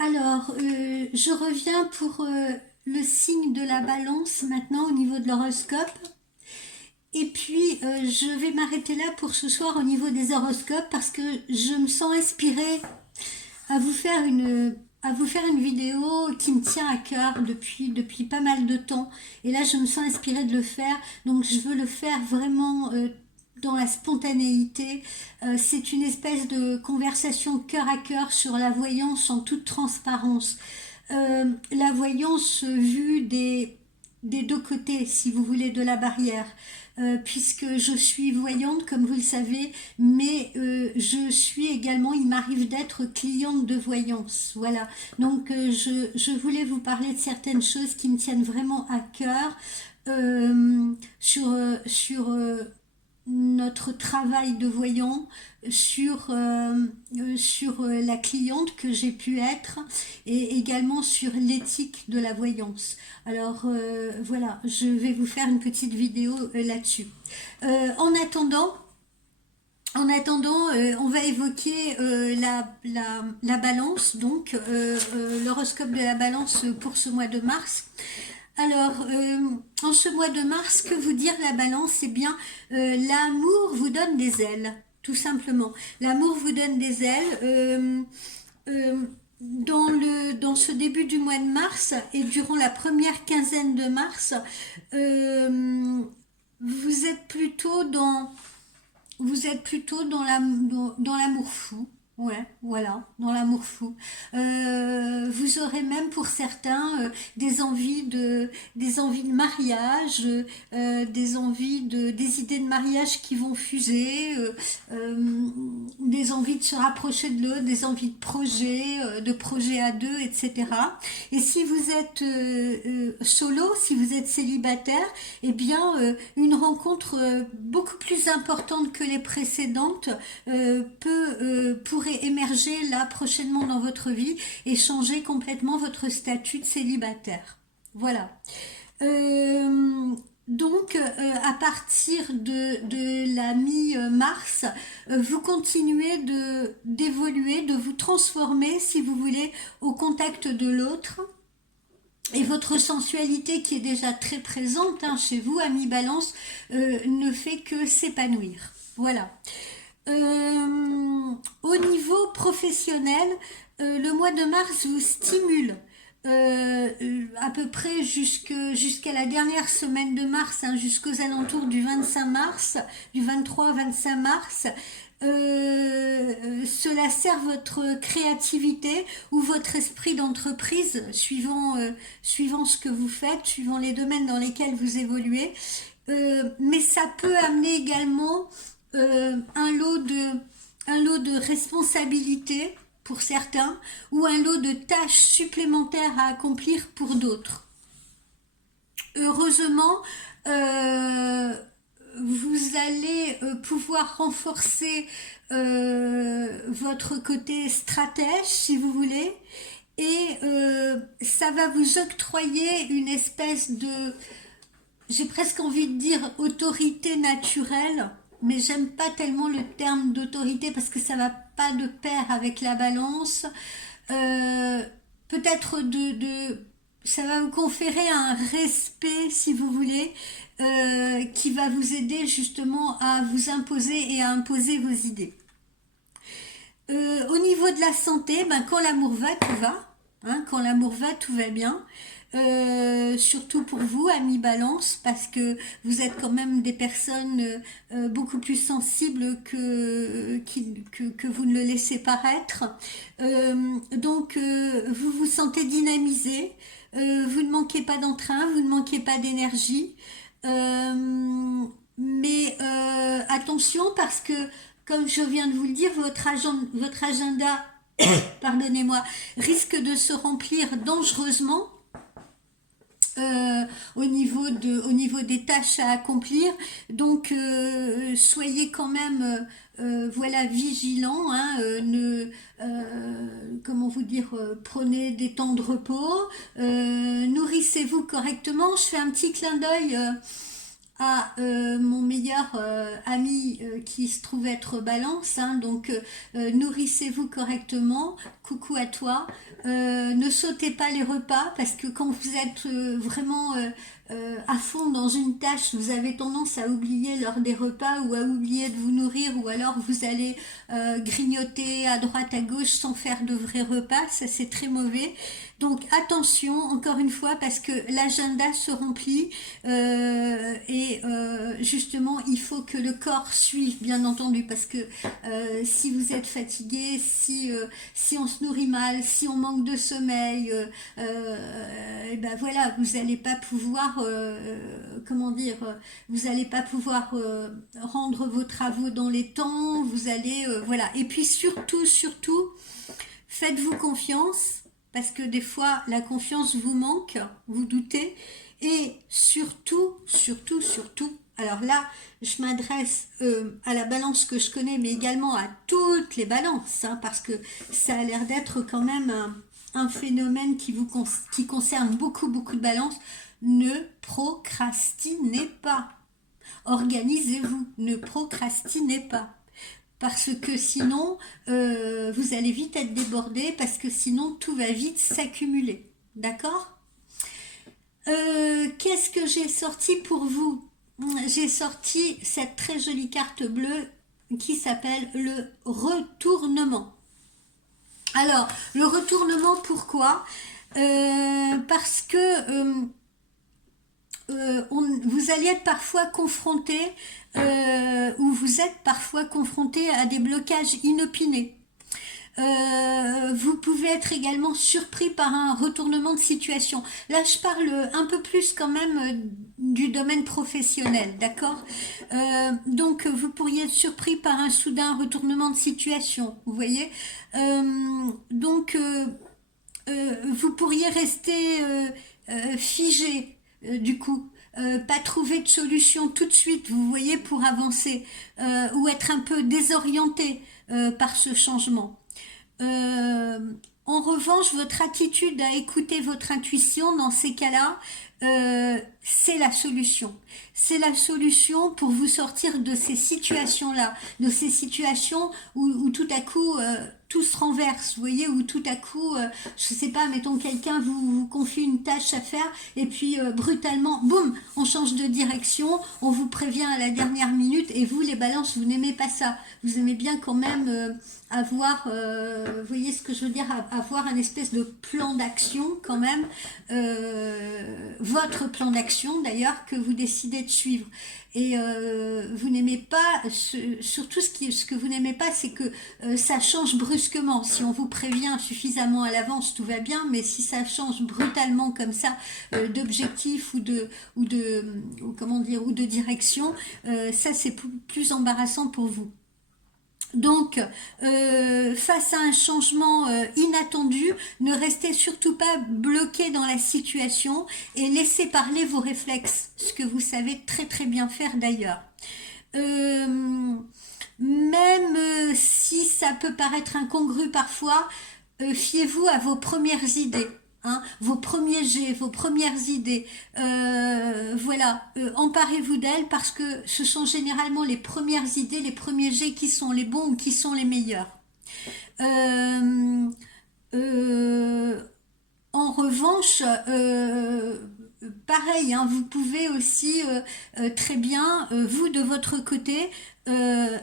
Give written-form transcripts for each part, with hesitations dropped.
Alors, je reviens pour le signe de la balance maintenant au niveau de l'horoscope. Et puis, je vais m'arrêter là pour ce soir au niveau des horoscopes parce que je me sens inspirée à vous faire une vidéo qui me tient à cœur depuis pas mal de temps. Et là, je me sens inspirée de le faire. Donc, je veux le faire vraiment dans la spontanéité. C'est une espèce de conversation cœur à cœur sur la voyance en toute transparence. La voyance vue des deux côtés, si vous voulez, de la barrière. Puisque je suis voyante, comme vous le savez, mais je suis également, il m'arrive d'être cliente de voyance. Voilà. Donc, je voulais vous parler de certaines choses qui me tiennent vraiment à cœur sur notre travail de voyant, sur la cliente que j'ai pu être et également sur l'éthique de la voyance. Alors voilà, je vais vous faire une petite vidéo là-dessus. En attendant, on va évoquer la balance, donc l'horoscope de la balance pour ce mois de mars. Alors, en ce mois de mars, que vous dire la balance? Eh bien, l'amour vous donne des ailes, tout simplement. L'amour vous donne des ailes. Euh, dans ce début du mois de mars et durant la première quinzaine de mars, euh, vous êtes plutôt dans dans l'amour fou. Ouais, voilà, dans l'amour fou. Vous aurez même pour certains des envies de mariage, des idées de mariage qui vont fuser, des envies de se rapprocher de l'autre, des envies de projets à deux, etc. Et si vous êtes solo, si vous êtes célibataire, eh bien, une rencontre beaucoup plus importante que les précédentes pourrait émerger là prochainement dans votre vie et changer complètement votre statut de célibataire. Voilà. Euh, donc, à partir de la mi-mars, vous continuez d'évoluer, de vous transformer, si vous voulez, au contact de l'autre. Et votre sensualité qui est déjà très présente chez vous, ami Balance, ne fait que s'épanouir. Voilà. Au niveau professionnel, le mois de mars vous stimule à peu près jusqu'à la dernière semaine de mars, jusqu'aux alentours du 25 mars, du 23-25 mars. Cela sert votre créativité ou votre esprit d'entreprise, suivant ce que vous faites, suivant les domaines dans lesquels vous évoluez. Mais ça peut amener également un lot de responsabilités pour certains ou un lot de tâches supplémentaires à accomplir pour d'autres. Heureusement, euh, vous allez pouvoir renforcer votre côté stratège, si vous voulez, et ça va vous octroyer une espèce de, j'ai presque envie de dire autorité naturelle, mais j'aime pas tellement le terme d'autorité parce que ça va pas de pair avec la balance. Euh, Peut-être ça va vous conférer un respect, si vous voulez, qui va vous aider justement à vous imposer et à imposer vos idées. Au niveau de la santé, quand l'amour va, tout va. Quand l'amour va, tout va bien. Surtout pour vous, amis Balance, parce que vous êtes quand même des personnes beaucoup plus sensibles que vous ne le laissez paraître. Donc, vous vous sentez dynamisé, vous ne manquez pas d'entrain, vous ne manquez pas d'énergie. Mais attention parce que, comme je viens de vous le dire, votre agenda pardonnez-moi, risque de se remplir dangereusement au niveau des tâches à accomplir. Donc, soyez quand même voilà, vigilants. Comment vous dire, prenez des temps de repos, nourrissez-vous correctement. Je fais un petit clin d'œil à mon meilleur ami qui se trouve être Balance, hein, donc nourrissez-vous correctement, coucou à toi. Ne sautez pas les repas parce que quand vous êtes vraiment à fond dans une tâche, vous avez tendance à oublier lors des repas ou à oublier de vous nourrir, ou alors vous allez grignoter à droite à gauche sans faire de vrais repas, ça c'est très mauvais. Donc attention, encore une fois, parce que l'agenda se remplit et justement, il faut que le corps suive, bien entendu, parce que si vous êtes fatigué, si on se nourrit mal, si on manque de sommeil, et ben voilà, vous n'allez pas pouvoir, comment dire, vous n'allez pas pouvoir rendre vos travaux dans les temps, vous allez, voilà. Et puis surtout, faites-vous confiance, parce que des fois, la confiance vous manque, vous doutez, et surtout, alors là, je m'adresse à la balance que je connais, mais également à toutes les balances, hein, parce que ça a l'air d'être quand même un phénomène qui concerne beaucoup de balances. Ne procrastinez pas. Organisez-vous, ne procrastinez pas. Parce que sinon, vous allez vite être débordé, parce que sinon, tout va vite s'accumuler. D'accord? Qu'est-ce que j'ai sorti pour vous? J'ai sorti cette très jolie carte bleue qui s'appelle le retournement. Alors, le retournement, pourquoi? Parce que vous allez être parfois confronté ou vous êtes parfois confronté à des blocages inopinés. Vous pouvez être également surpris par un retournement de situation. Là, je parle un peu plus quand même du domaine professionnel, d'accord? Donc, vous pourriez être surpris par un soudain retournement de situation, vous voyez? Donc, vous pourriez rester figé, du coup. Pas trouver de solution tout de suite, vous voyez, pour avancer, ou être un peu désorienté par ce changement. Euh, En revanche, votre attitude à écouter votre intuition dans ces cas-là, c'est la solution. C'est la solution pour vous sortir de ces situations-là, de ces situations où tout à coup tout se renverse, vous voyez, où tout à coup, je sais pas, mettons quelqu'un vous confie une tâche à faire et puis brutalement, boum, on change de direction, on vous prévient à la dernière minute et vous, les balances, vous n'aimez pas ça. Vous aimez bien quand même avoir, vous voyez ce que je veux dire, avoir un espèce de plan d'action quand même, votre plan d'action d'ailleurs que vous décidez de suivre. Et vous n'aimez pas, surtout ce que vous n'aimez pas, c'est que ça change brusquement. Si on vous prévient suffisamment à l'avance, tout va bien, mais si ça change brutalement comme ça d'objectif ou comment dire, ou de direction, ça c'est plus embarrassant pour vous. Donc, face à un changement inattendu, ne restez surtout pas bloqué dans la situation et laissez parler vos réflexes, ce que vous savez très bien faire d'ailleurs. Euh, Même si ça peut paraître incongru parfois, fiez-vous à vos premières idées. Hein, vos premiers jets, vos premières idées, voilà, emparez-vous d'elles parce que ce sont généralement les premières idées, les premiers jets qui sont les bons ou qui sont les meilleurs. Euh, euh, En revanche, pareil, hein, vous pouvez aussi très bien, vous de votre côté,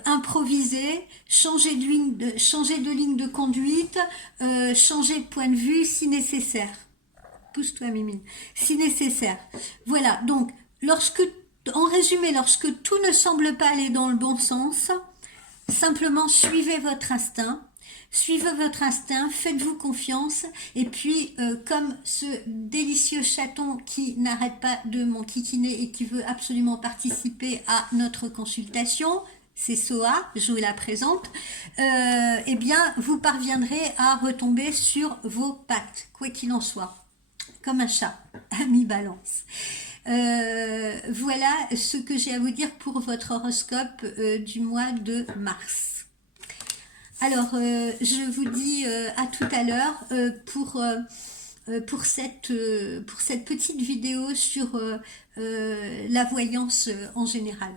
improviser, changer de ligne de conduite, changer de point de vue si nécessaire. Pousse-toi, Mimine. Si nécessaire. Voilà, donc, en résumé, lorsque tout ne semble pas aller dans le bon sens, simplement suivez votre instinct. Suivez votre instinct, faites-vous confiance, et puis comme ce délicieux chaton qui n'arrête pas de m'enquiquiner et qui veut absolument participer à notre consultation, c'est Soa, je vous la présente, eh bien vous parviendrez à retomber sur vos pattes, quoi qu'il en soit, comme un chat, à mi-balance. Voilà ce que j'ai à vous dire pour votre horoscope du mois de mars. Alors, je vous dis à tout à l'heure pour pour cette petite vidéo sur la voyance en général.